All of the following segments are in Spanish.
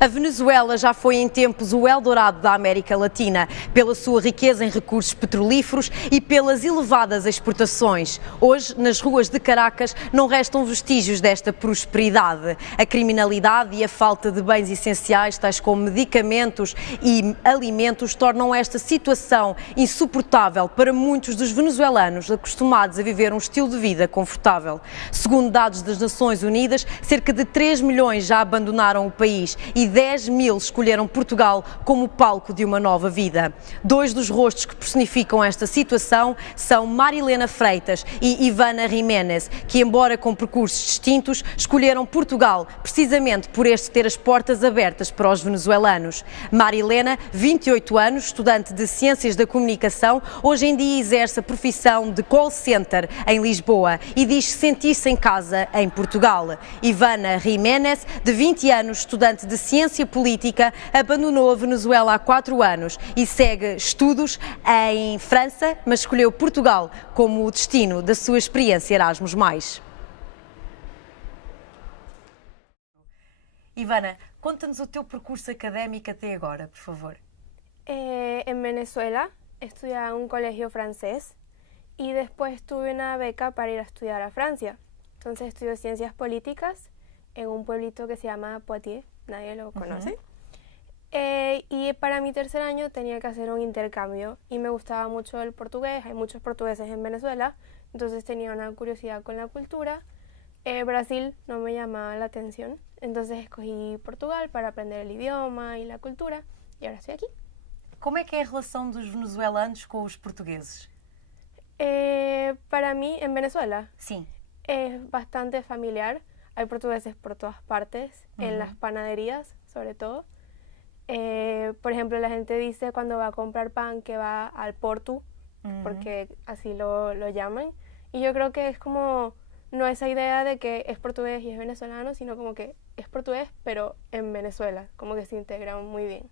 A Venezuela já foi em tempos o Eldorado da América Latina, pela sua riqueza em recursos petrolíferos e pelas elevadas exportações. Hoje, nas ruas de Caracas, não restam vestígios desta prosperidade. A criminalidade e a falta de bens essenciais, tais como medicamentos e alimentos, tornam esta situação insuportável para muitos dos venezuelanos acostumados a viver um estilo de vida confortável. Segundo dados das Nações Unidas, cerca de 3 milhões já abandonaram o país e 10 mil escolheram Portugal como palco de uma nova vida. Dois dos rostos que personificam esta situação são Marilena Freitas e Ivana Jiménez, que, embora com percursos distintos, escolheram Portugal precisamente por este ter as portas abertas para os venezuelanos. Marilena, 28 anos, estudante de Ciências da Comunicação, hoje em dia exerce a profissão de call center em Lisboa e diz sentir-se em casa em Portugal. Ivana Jiménez, de 20 anos, estudante de Ciência Política, abandonou a Venezuela há 4 anos e segue estudos em França, mas escolheu Portugal como o destino da sua experiência Erasmus+. Ivana, conta-nos o teu percurso académico até agora, por favor. En Venezuela estudiaba en un colegio francés y después tuve una beca para ir a estudiar a Francia. Entonces estudio Ciencias Políticas en un pueblito que se llama Poitiers, nadie lo conoce. Y para mi tercer año tenía que hacer un intercambio y me gustaba mucho el portugués, hay muchos portugueses en Venezuela, entonces tenía una curiosidad con la cultura. Brasil no me llamaba la atención, entonces escogí Portugal para aprender el idioma y la cultura y ahora estoy aquí. Como é que é a relação dos venezuelanos com os portugueses? Para mí, en Venezuela, Sim. es bastante familiar. Hay portugueses por todas partes, en las panaderías sobre todo. Por ejemplo, la gente dice cuando va a comprar pan que va al Portu, porque así lo llaman. Y yo creo que es como, no esa idea de que es portugués y es venezolano, sino como que es portugués, pero en Venezuela, como que se integran muy bien.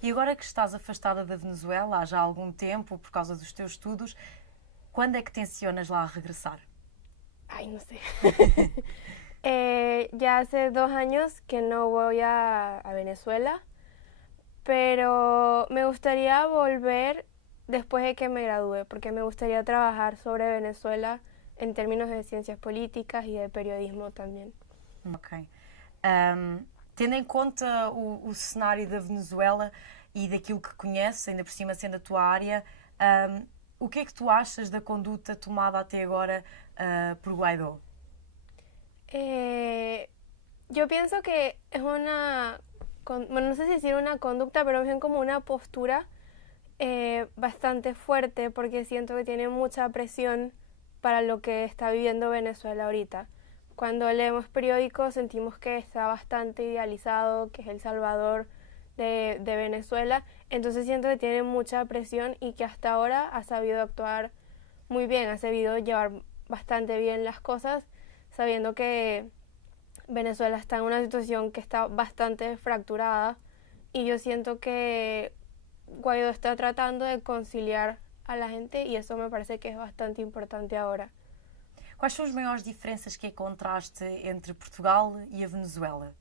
E agora que estás afastada da Venezuela há já algum tempo, por causa dos teus estudos, quando é que tencionas lá regressar? Ay, no sé. Ya hace 2 años que no voy a Venezuela, pero me gustaría volver después de que me gradúe, porque me gustaría trabajar sobre Venezuela en términos de ciencias políticas y de periodismo también. Ok. Tendo em conta o cenário da Venezuela e daquilo que conheces, ainda por cima sendo a tua área, o que é que tu achas da conduta tomada até agora por Guaidó? Yo pienso que es una, bueno, no sé si decir una conducta, pero bien como una postura bastante fuerte, porque siento que tiene mucha presión para lo que está viviendo Venezuela ahorita. Cuando leemos periódicos sentimos que está bastante idealizado, que es El Salvador de Venezuela, entonces siento que tiene mucha presión y que hasta ahora ha sabido actuar muy bien, ha sabido llevar bastante bien las cosas, sabiendo que Venezuela está en una situación que está bastante fracturada y yo siento que Guaidó está tratando de conciliar a la gente y eso me parece que es bastante importante ahora. Quais são as maiores diferenças que encontraste entre Portugal e a Venezuela?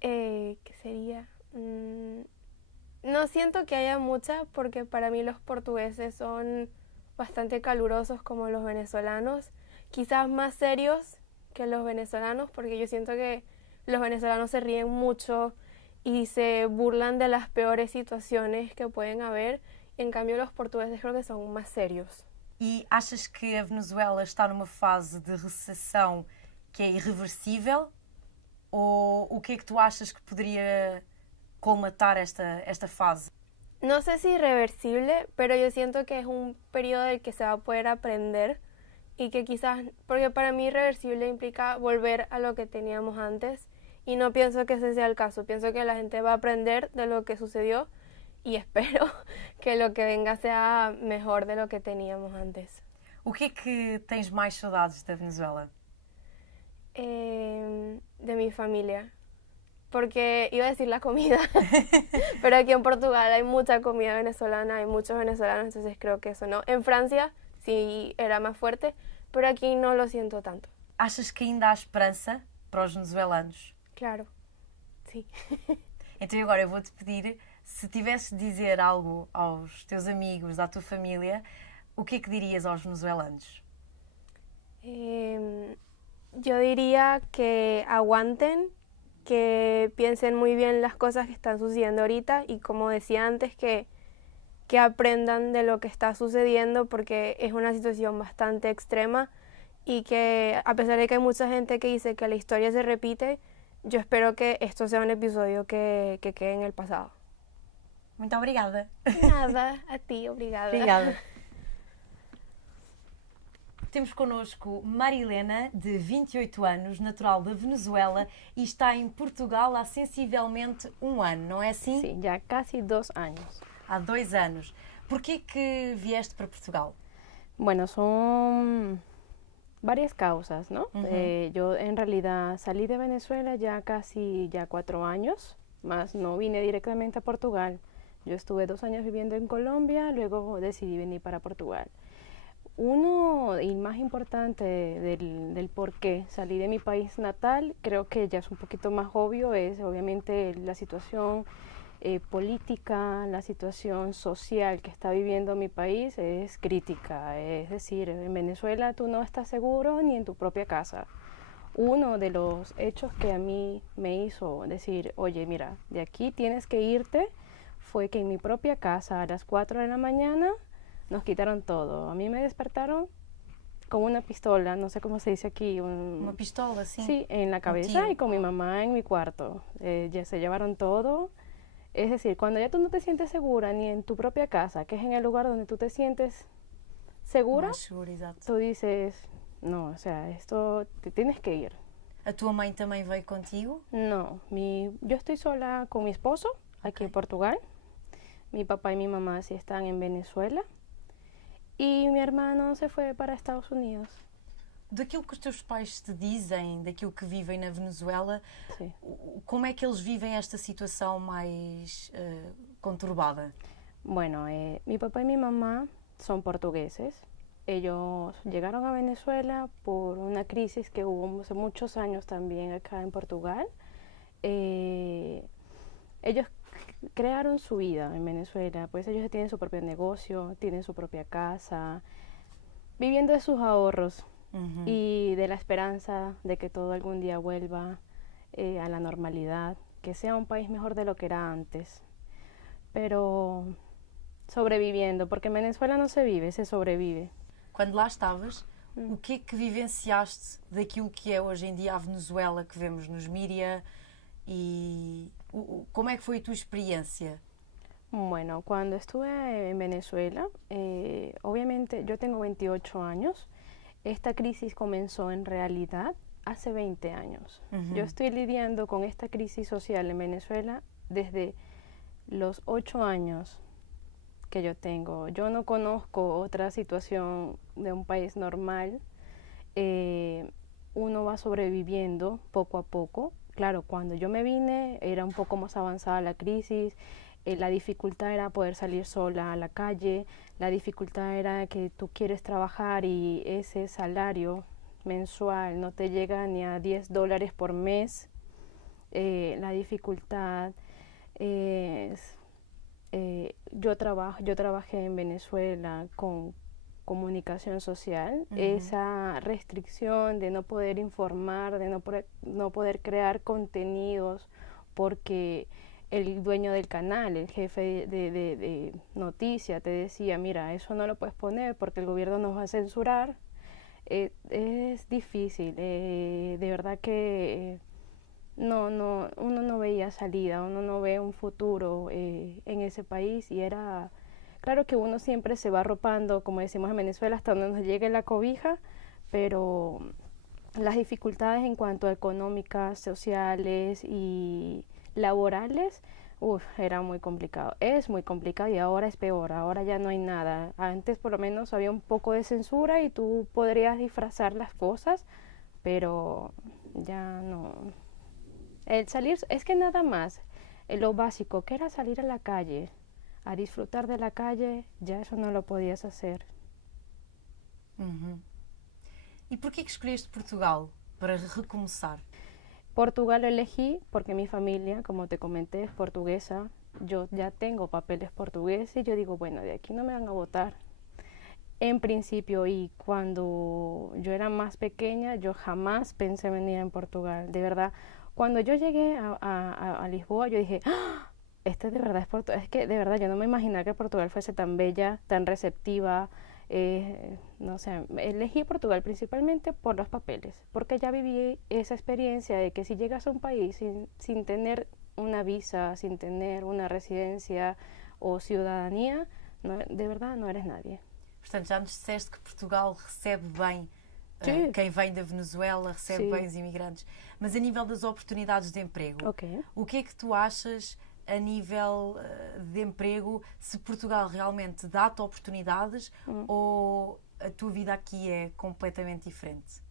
¿Qué sería? No siento que haya muchas porque para mí los portugueses son bastante calurosos como los venezolanos, quizás más serios que los venezolanos porque yo siento que los venezolanos se ríen mucho y se burlan de las peores situaciones que pueden haber, en cambio los portugueses creo que son más serios. E achas que a Venezuela está numa fase de recessão que é irreversível? Ou o que é que tu achas que poderia colmatar esta fase? No sé si irreversible, pero yo siento que es un periodo del que se va a poder aprender y que quizás, porque para mí irreversible implica volver a lo que teníamos antes y no pienso que ese sea el caso, pienso que la gente va a aprender de lo que sucedió y espero que lo que venga sea mejor de lo que teníamos antes. O que é que tens mais saudades da Venezuela? De mi familia, porque iba a decir la comida, pero aquí en Portugal hay mucha comida venezolana, hay muchos venezolanos, entonces creo que eso no. En Francia sí era más fuerte, pero aquí no lo siento tanto. Achas que ainda há esperança para os venezuelanos? Claro, Sí. Então agora eu vou-te pedir, se tivesses de dizer algo aos teus amigos, à tua família, o que é que dirias aos venezuelanos? Yo diría que aguanten, que piensen muy bien las cosas que están sucediendo ahorita y como decía antes, que aprendan de lo que está sucediendo porque es una situación bastante extrema y que a pesar de que hay mucha gente que dice que la historia se repite, yo espero que esto sea un episodio que quede en el pasado. Muito obrigada. Nada, a ti, obrigada. Obrigada. Temos connosco Marilena, de 28 anos, natural da Venezuela e está em Portugal há sensivelmente um ano, não é assim? Sí, ya casi 2 años. Há 2 anos. Porquê que vieste para Portugal? Bueno, son varias causas, ¿no? Yo en realidad salí de Venezuela ya casi 4 años, más no vine directamente a Portugal. Yo estuve 2 años viviendo en Colombia, luego decidí venir para Portugal. Uno y más importante del por qué salí de mi país natal, creo que ya es un poquito más obvio, es obviamente la situación política, la situación social que está viviendo mi país es crítica. Es decir, en Venezuela tú no estás seguro ni en tu propia casa. Uno de los hechos que a mí me hizo decir, oye, mira, de aquí tienes que irte, fue que en mi propia casa a las 4 de la mañana nos quitaron todo. A mí me despertaron con una pistola, no sé cómo se dice aquí. Uma pistola, sim? Sí, en la cabeza y con mi mamá en mi cuarto. Ya se llevaron todo. Es decir, cuando ya tú no te sientes segura ni en tu propia casa, que es en el lugar donde tú te sientes segura, Mais seguro, exato. tú dices, no, o sea, esto te tienes que ir. A tua mãe também veio contigo? No, yo estoy sola con mi esposo aquí en Portugal. Mi papá y mi mamá sí están en Venezuela. Y mi hermano se fue para Estados Unidos. Daquilo que os teus pais te dizem, daquilo que vivem na Venezuela, Sí. como é que eles vivem esta situação mais conturbada? Bueno, mi papá y mi mamá son portugueses. Ellos llegaron a Venezuela por una crisis que hubo hace muchos años también acá en Portugal. Ellos crearon su vida en Venezuela, pues ellos tienen su propio negocio, tienen su propia casa, viviendo de sus ahorros y de la esperanza de que todo algún día vuelva a la normalidad, que sea un país mejor de lo que era antes. Pero sobreviviendo, porque en Venezuela no se vive, se sobrevive. Quando lá estavas, o que é que vivenciaste daquilo que é hoje em dia a Venezuela que vemos nos mídia e como é que foi a tua experiência? Bueno, cuando estuve en Venezuela, obviamente yo tengo 28 años. Esta crisis comenzó en realidad hace 20 años. Yo estoy lidiando con esta crisis social en Venezuela desde los 8 años que yo tengo. Yo no conozco otra situación de un país normal. Uno va sobreviviendo poco a poco. Claro, cuando yo me vine era un poco más avanzada la crisis. La dificultad era poder salir sola a la calle, la dificultad era que tú quieres trabajar y ese salario mensual no te llega ni a $10 por mes. La dificultad es, yo trabajé en Venezuela con comunicación social, esa restricción de no poder informar, de no poder crear contenidos porque el dueño del canal, el jefe de noticia te decía, mira, eso no lo puedes poner porque el gobierno nos va a censurar. Es difícil, de verdad que uno no veía salida, uno no ve un futuro en ese país y era, claro que uno siempre se va arropando, como decimos en Venezuela, hasta donde nos llegue la cobija, pero las dificultades en cuanto a económicas, sociales y laborales, era muy complicado. Es muy complicado y ahora es peor, ahora ya no hay nada. Antes por lo menos había un poco de censura y tú podrías disfrazar las cosas, pero ya no. El salir, es que nada más, lo básico, que era salir a la calle, a disfrutar de la calle, ya eso no lo podías hacer. E porquê que escolheste Portugal para recomeçar? Portugal lo elegí porque mi familia, como te comenté, es portuguesa. Yo ya tengo papeles portugueses y yo digo, bueno, de aquí no me van a votar. En principio, y cuando yo era más pequeña, yo jamás pensé venir en Portugal. De verdad, cuando yo llegué a Lisboa, yo dije, ¡ah! Este de verdad es Portugal. Es que de verdad yo no me imaginaba que Portugal fuese tan bella, tan receptiva. No sé, elegí Portugal principalmente por los papeles, porque ya viví esa experiencia de que si llegas a un país sin tener una visa, sin tener una residencia o ciudadanía, de verdad no eres nadie. Portanto, já nos disseste que Portugal recebe bem Sim. quem vem da Venezuela, recebe Sim. bem os imigrantes. Mas a nível das oportunidades de emprego, Ok. o que é que tu achas a nível de emprego, se Portugal realmente dá-te oportunidades ou a tua vida aqui é completamente diferente?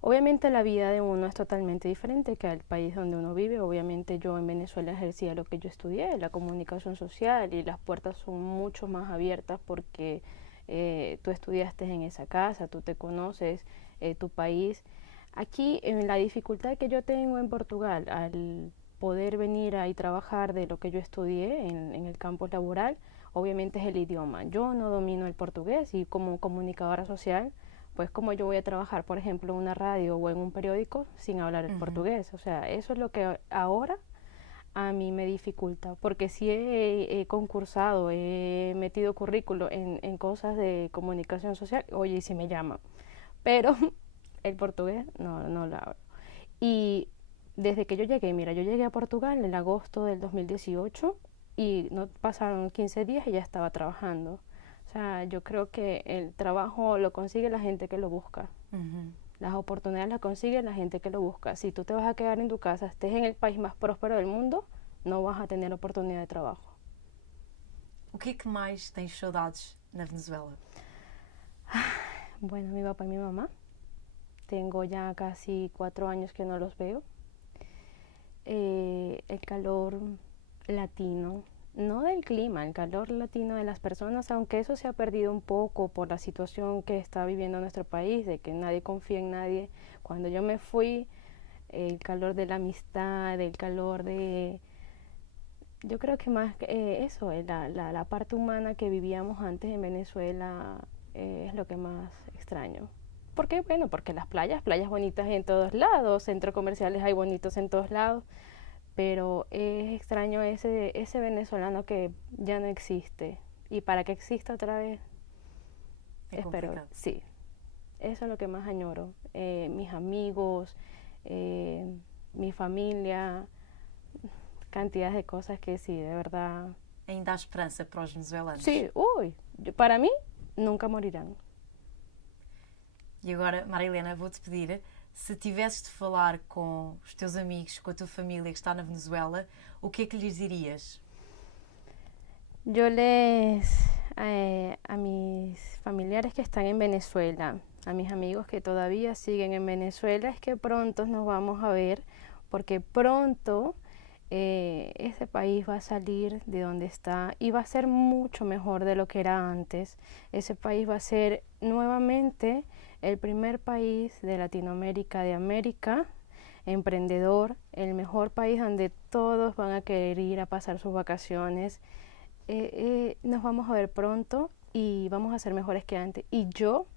Obviamente la vida de uno es totalmente diferente que al país donde uno vive. Obviamente yo en Venezuela ejercía lo que yo estudié, la comunicación social, y las puertas son mucho más abiertas porque tú estudiaste en esa casa, tú te conoces tu país. Aquí en la dificultad que yo tengo en Portugal al poder venir y trabajar de lo que yo estudié en el campo laboral, obviamente es el idioma. Yo no domino el portugués y como comunicadora social, pues como yo voy a trabajar, por ejemplo, en una radio o en un periódico sin hablar el portugués. O sea, eso es lo que ahora a mí me dificulta, porque sí he concursado, he metido currículo en cosas de comunicación social, oye, y si me llaman, pero el portugués no lo hablo. Y desde que yo llegué, mira, yo llegué a Portugal en agosto del 2018 y no pasaron 15 días y ya estaba trabajando. O sea, yo creo que el trabajo lo consigue la gente que lo busca. Las oportunidades las consigue la gente que lo busca. Si tú te vas a quedar en tu casa, estés en el país más próspero del mundo, no vas a tener oportunidad de trabajo. O que é que mais tens saudades na Venezuela? Bueno, mi papá y mi mamá. Tengo ya casi 4 años que no los veo. El calor latino, no del clima, el calor latino de las personas, aunque eso se ha perdido un poco por la situación que está viviendo nuestro país, de que nadie confía en nadie. Cuando yo me fui, el calor de la amistad, el calor de... Yo creo que más eso, la parte humana que vivíamos antes en Venezuela es lo que más extraño. ¿Por qué? Bueno, porque las playas bonitas en todos lados, centros comerciales hay bonitos en todos lados, pero es extraño ese venezolano que ya no existe. Y para que exista otra vez, espero, complicado. sí, eso es lo que más añoro. Mis amigos, mi familia, cantidad de cosas que sí, de verdad. Ainda há esperança para os venezuelanos? Sí, uy, para mí nunca morirán. E agora, Marilena, vou-te pedir, se tivesses de falar com os teus amigos, com a tua família que está na Venezuela, o que é que lhes dirias? Yo a mis familiares que están en Venezuela, a mis amigos que todavía siguen en Venezuela, es que pronto nos vamos a ver, porque pronto ese país va a salir de donde está y va a ser mucho mejor de lo que era antes. Ese país va a ser nuevamente el primer país de Latinoamérica, de América, emprendedor, el mejor país donde todos van a querer ir a pasar sus vacaciones. Nos vamos a ver pronto y vamos a ser mejores que antes. Y yo,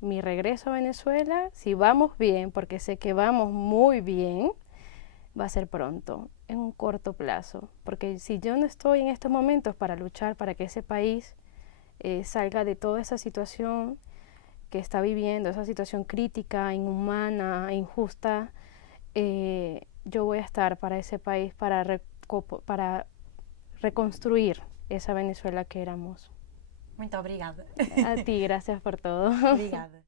mi regreso a Venezuela, si vamos bien, porque sé que vamos muy bien, va a ser pronto, en un corto plazo. Porque si yo no estoy en estos momentos para luchar para que ese país salga de toda esa situación que está viviendo, esa situación crítica, inhumana, injusta, yo voy a estar para ese país para reconstruir esa Venezuela que éramos. Muito obrigada. A ti, gracias por todo. Obrigada.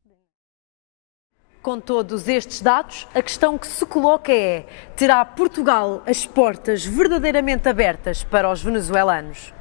Com todos estes dados, a questão que se coloca é: terá Portugal as portas verdadeiramente abertas para os venezuelanos?